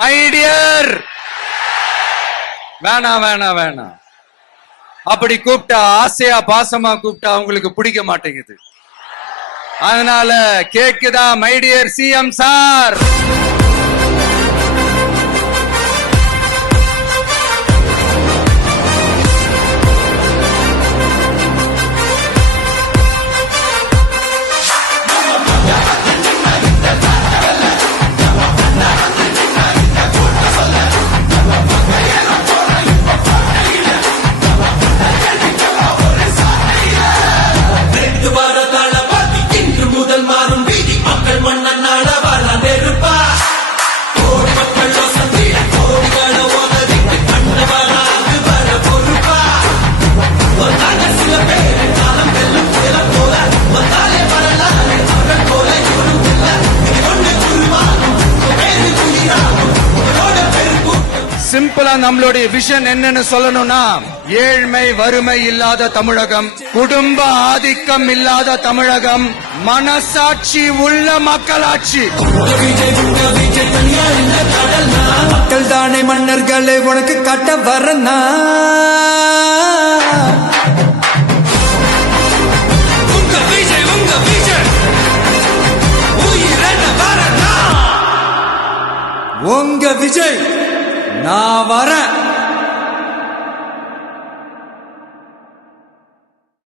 My dear, வேணாம் வேணாம் வேணாம். அப்படி கூப்பிட்டா, ஆசையா பாசமா கூப்பிட்டா அவங்களுக்கு பிடிக்க மாட்டேங்குது. அதனால கேக்குதா மை டியர் சிஎம் சார்? சிம்பிளா நம்மளுடைய விஷன் என்னன்னு சொல்லணும்னா, ஏழ்மை வறுமை இல்லாத தமிழகம், குடும்ப ஆதிக்கம் இல்லாத தமிழகம், மனசாட்சி உள்ள மக்களாட்சி. மக்கள் தானே மன்னர்களை உனக்கு காட்ட வரனா, உங்க விஜய் நான் வரேன்.